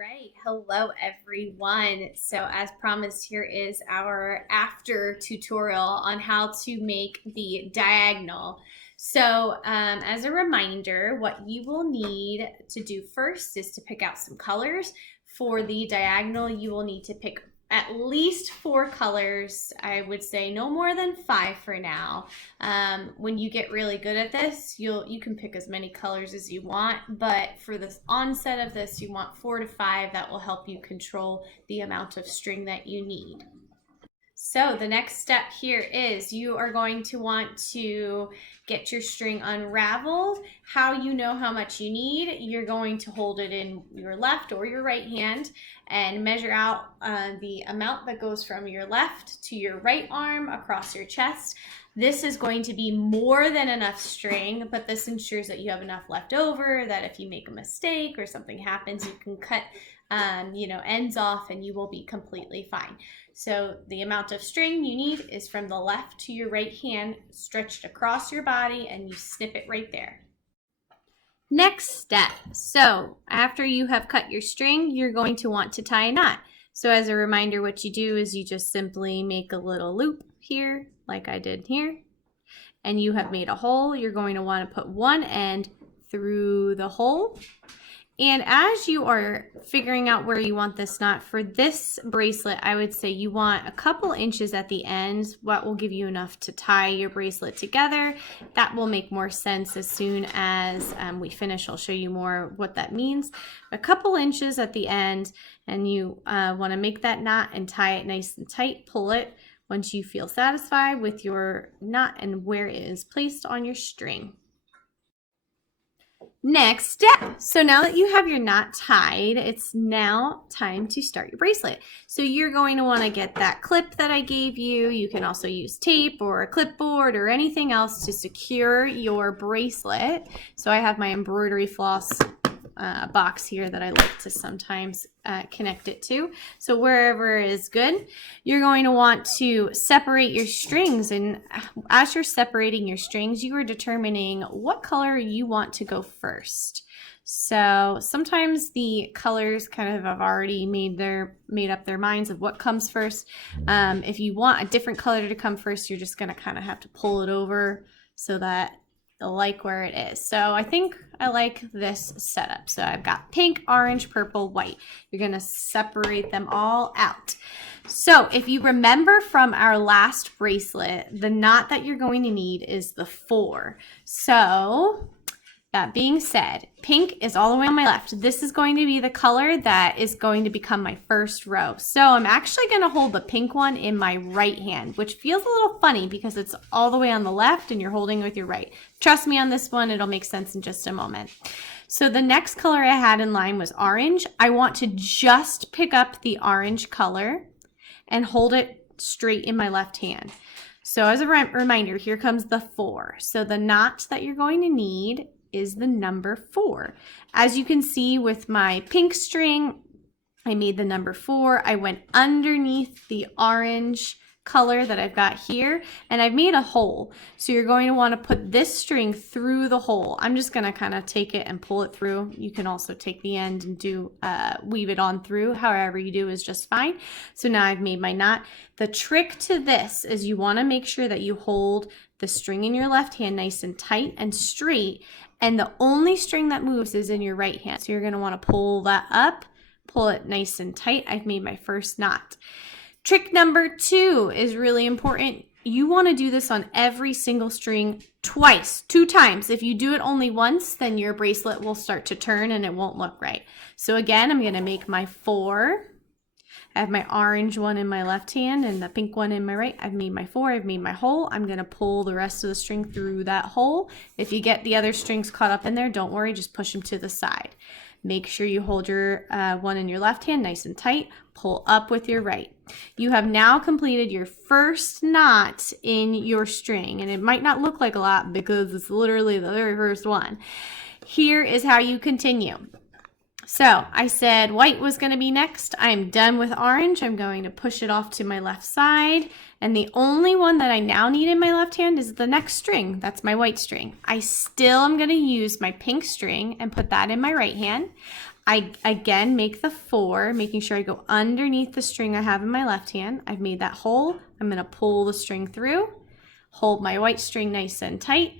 Right. Hello, everyone. So, as promised, here is our after tutorial on how to make the diagonal. So, as a reminder, what you will need to do first is to pick out some colors. For the diagonal, you will need to pick at least 4 colors. I would say no more than 5 for now. When you get really good at this, you can pick as many colors as you want, but for the onset of this, you want 4 to 5. That will help you control the amount of string that you need. So the next step here is you are going to want to get your string unraveled. How you know how much you need, you're going to hold it in your left or your right hand and measure out the amount that goes from your left to your right arm across your chest. This is going to be more than enough string, but this ensures that you have enough left over, that if you make a mistake or something happens, you can cut ends off and you will be completely fine. So the amount of string you need is from the left to your right hand, stretched across your body, and you snip it right there. Next step. So after you have cut your string, you're going to want to tie a knot. So as a reminder, what you do is you just simply make a little loop here, like I did here, and you have made a hole. You're going to want to put one end through the hole. And as you are figuring out where you want this knot, for this bracelet, I would say you want a couple inches at the end. What will give you enough to tie your bracelet together. That will make more sense as soon as we finish. I'll show you more what that means. A couple inches at the end, and you want to make that knot and tie it nice and tight. Pull it once you feel satisfied with your knot and where it is placed on your string. Next step. So now that you have your knot tied, it's now time to start your bracelet. So you're going to want to get that clip that I gave you. You can also use tape or a clipboard or anything else to secure your bracelet. So I have my embroidery floss box here that I like to sometimes connect it to. So wherever is good, you're going to want to separate your strings, and as you're separating your strings, you are determining what color you want to go first. So sometimes the colors kind of have already made up their minds of what comes first. If you want a different color to come first, you're just going to kind of have to pull it over so that they'll like where it is. So I think I like this setup. So I've got pink, orange, purple, white. You're going to separate them all out. So if you remember from our last bracelet, the knot that you're going to need is the 4. So that being said, pink is all the way on my left. This is going to be the color that is going to become my first row. So I'm actually going to hold the pink one in my right hand, which feels a little funny because it's all the way on the left and you're holding with your right. Trust me on this one, it'll make sense in just a moment. So the next color I had in line was orange. I want to just pick up the orange color and hold it straight in my left hand. So as a reminder, here comes the 4. So the knot that you're going to need is the number 4. As you can see with my pink string, I made the number 4. I went underneath the orange color that I've got here, and I've made a hole. So you're going to want to put this string through the hole. I'm just going to kind of take it and pull it through. You can also take the end and do weave it on through. However you do is just fine. So now I've made my knot. The trick to this is you want to make sure that you hold the string in your left hand nice and tight and straight, and the only string that moves is in your right hand. So you're going to want to pull that up, pull it nice and tight. I've made my first knot. Trick number 2 is really important. You want to do this on every single string twice, 2 times. If you do it only once, then your bracelet will start to turn and it won't look right. So again, I'm going to make my 4. I have my orange one in my left hand and the pink one in my right. I've made my 4, I've made my hole. I'm going to pull the rest of the string through that hole. If you get the other strings caught up in there, don't worry, just push them to the side. Make sure you hold your one in your left hand nice and tight. Pull up with your right. You have now completed your first knot in your string, and it might not look like a lot because it's literally the very first one. Here is how you continue. So I said white was going to be next. I'm done with orange. I'm going to push it off to my left side. And the only one that I now need in my left hand is the next string. That's my white string. I still am going to use my pink string and put that in my right hand. I again make the 4, making sure I go underneath the string I have in my left hand. I've made that hole. I'm going to pull the string through, hold my white string nice and tight.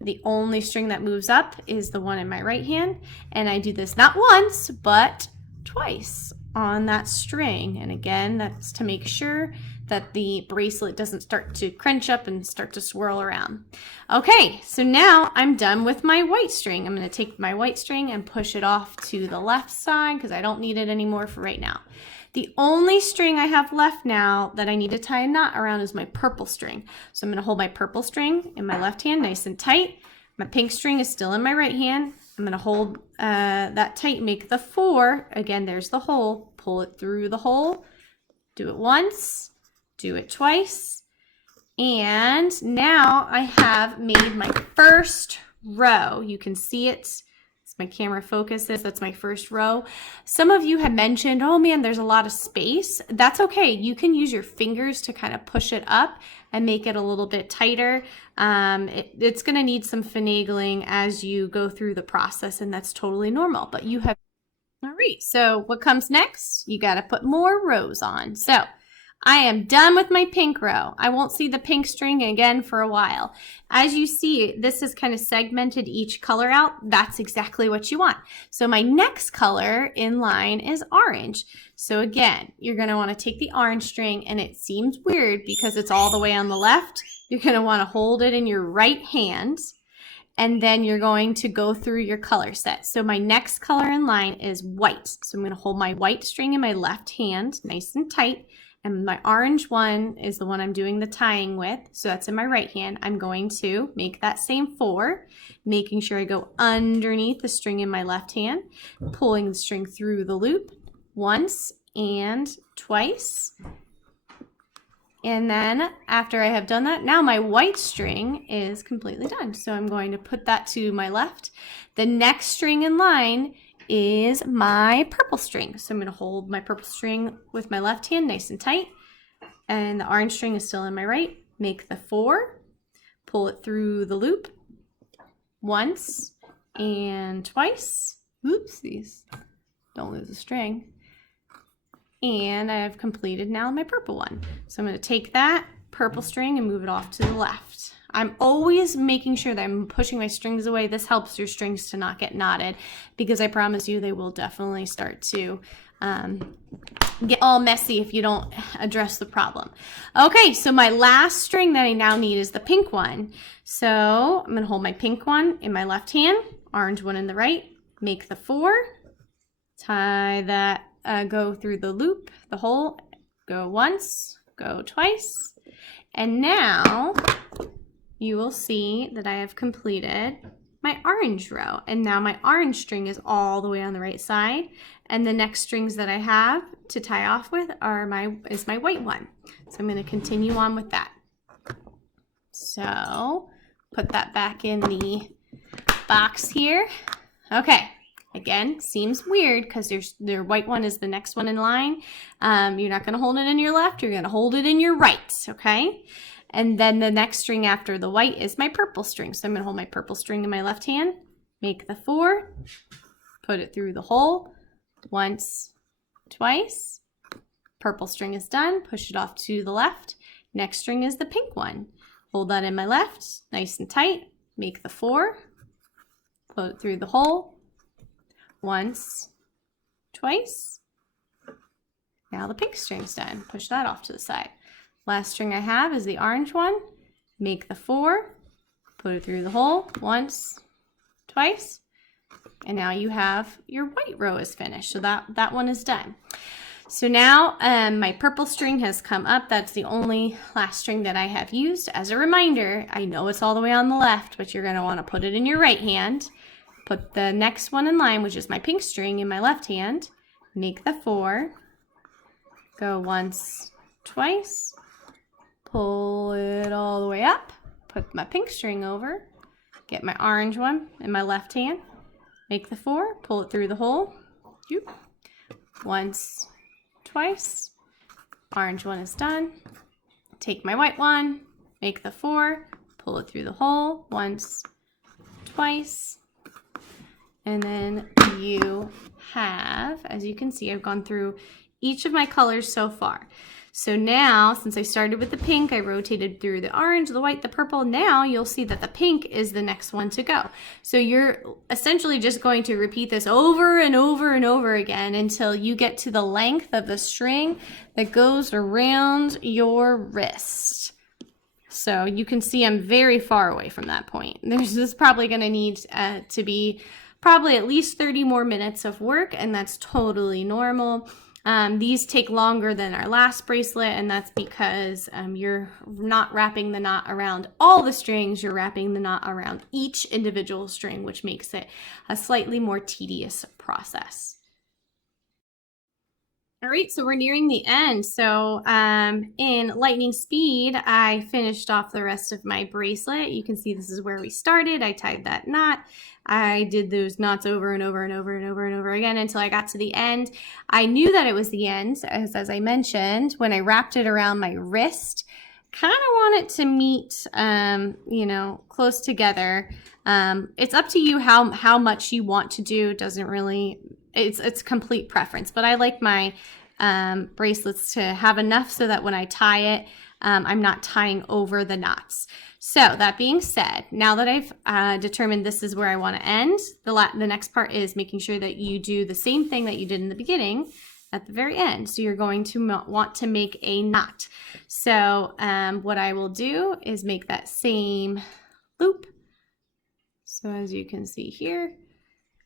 The only string that moves up is the one in my right hand, and I do this not once, but twice on that string. And again, that's to make sure that the bracelet doesn't start to crunch up and start to swirl around. Okay, so now I'm done with my white string. I'm going to take my white string and push it off to the left side because I don't need it anymore for right now. The only string I have left now that I need to tie a knot around is my purple string. So I'm going to hold my purple string in my left hand nice and tight. My pink string is still in my right hand. I'm going to hold that tight, make the 4. Again, there's the hole. Pull it through the hole. Do it once. Do it twice. And now I have made my first row. You can see it. My camera focuses. That's my first row. Some of you have mentioned, oh man, there's a lot of space. That's okay. You can use your fingers to kind of push it up and make it a little bit tighter. It's going to need some finagling as you go through the process, and that's totally normal. But you have, all right, so what comes next? You got to put more rows on. So I am done with my pink row. I won't see the pink string again for a while. As you see, this is kind of segmented each color out. That's exactly what you want. So my next color in line is orange. So again, you're going to want to take the orange string, and it seems weird because it's all the way on the left. You're going to want to hold it in your right hand, and then you're going to go through your color set. So my next color in line is white. So I'm going to hold my white string in my left hand, nice and tight. And my orange one is the one I'm doing the tying with. So that's in my right hand. I'm going to make that same 4, making sure I go underneath the string in my left hand, pulling the string through the loop once and twice. And then after I have done that, now my white string is completely done. So I'm going to put that to my left. The next string in line is my purple string. So I'm going to hold my purple string with my left hand nice and tight, and the orange string is still in my right. Make the 4, pull it through the loop once and twice. Oopsies, don't lose the string. And I've completed now my purple one. So I'm going to take that purple string and move it off to the left. I'm always making sure that I'm pushing my strings away. This helps your strings to not get knotted, because I promise you they will definitely start to get all messy if you don't address the problem. Okay, so my last string that I now need is the pink one. So I'm going to hold my pink one in my left hand, orange one in the right, make the 4, tie that, go through the loop, the hole, go once, go twice, and now you will see that I have completed my orange row. And now my orange string is all the way on the right side. And the next strings that I have to tie off with is my white one. So I'm going to continue on with that. So put that back in the box here. Okay. Again, seems weird because their white one is the next one in line. You're not going to hold it in your left. You're going to hold it in your right. Okay. And then the next string after the white is my purple string. So I'm going to hold my purple string in my left hand, make the 4, put it through the hole once, twice. Purple string is done. Push it off to the left. Next string is the pink one. Hold that in my left, nice and tight. Make the 4, put it through the hole once, twice. Now the pink string's done. Push that off to the side. Last string I have is the orange one. Make the 4, put it through the hole once, twice, and now you have your white row is finished. So that one is done. So now my purple string has come up. That's the only last string that I have used. As a reminder, I know it's all the way on the left, but you're going to want to put it in your right hand. Put the next one in line, which is my pink string, in my left hand. Make the 4, go once, twice, pull it all the way up, put my pink string over, get my orange one in my left hand, make the 4, pull it through the hole, once, twice, orange one is done, take my white one, make the 4, pull it through the hole, once, twice, And then you have, as you can see, I've gone through each of my colors so far. So now, since I started with the pink, I rotated through the orange, the white, the purple. Now you'll see that the pink is the next one to go. So you're essentially just going to repeat this over and over and over again until you get to the length of the string that goes around your wrist. So you can see I'm very far away from that point. This is probably going to need to be probably at least 30 more minutes of work, and that's totally normal. These take longer than our last bracelet, and that's because you're not wrapping the knot around all the strings, you're wrapping the knot around each individual string, which makes it a slightly more tedious process. All right, so we're nearing the end. So in lightning speed, I finished off the rest of my bracelet. You can see this is where we started. I tied that knot. I did those knots over and over and over and over and over again until I got to the end. I knew that it was the end, as I mentioned, when I wrapped it around my wrist. Kind of want it to meet, you know, close together. It's up to you how much you want to do. It doesn't really, it's complete preference, but I like my bracelets to have enough so that when I tie it, I'm not tying over the knots. So that being said, now that I've determined this is where I want to end, the next part is making sure that you do the same thing that you did in the beginning at the very end. So you're going to want to make a knot. So what I will do is make that same loop. So as you can see here,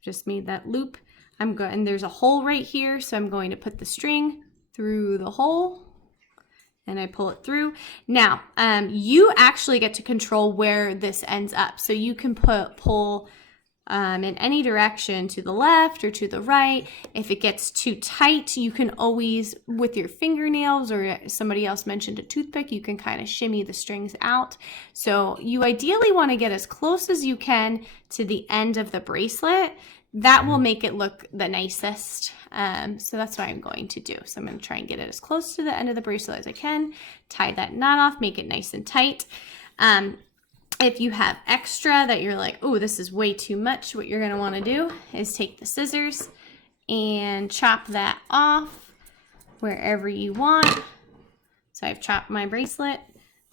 just made that loop. And there's a hole right here, so I'm going to put the string through the hole and I pull it through. Now, you actually get to control where this ends up. So you can pull in any direction, to the left or to the right. If it gets too tight, you can always, with your fingernails, or somebody else mentioned a toothpick, you can kind of shimmy the strings out. So you ideally want to get as close as you can to the end of the bracelet. That will make it look the nicest. So that's what I'm going to do. So I'm going to try and get it as close to the end of the bracelet as I can, tie that knot off, make it nice and tight. If you have extra that you're like, oh, this is way too much, what you're going to want to do is take the scissors and chop that off wherever you want. So I've chopped my bracelet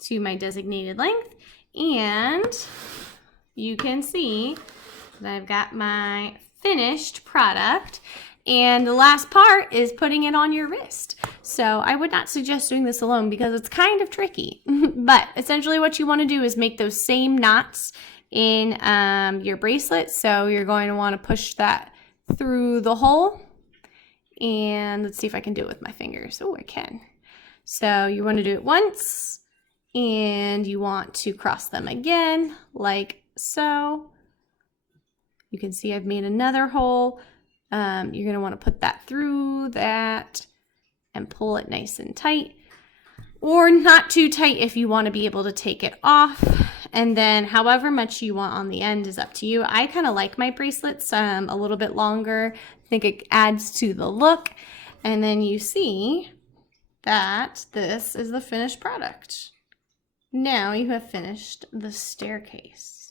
to my designated length, and you can see that I've got my finished product. And the last part is putting it on your wrist. So I would not suggest doing this alone because it's kind of tricky. But essentially what you want to do is make those same knots in your bracelet. So you're going to want to push that through the hole. And let's see if I can do it with my fingers. Oh, I can. So you want to do it once. And you want to cross them again, like so. You can see I've made another hole. You're going to want to put that through that and pull it nice and tight, or not too tight if you want to be able to take it off. And then however much you want on the end is up to you. I kind of like my bracelets a little bit longer. I think it adds to the look. And then you see that this is the finished product. Now you have finished the staircase.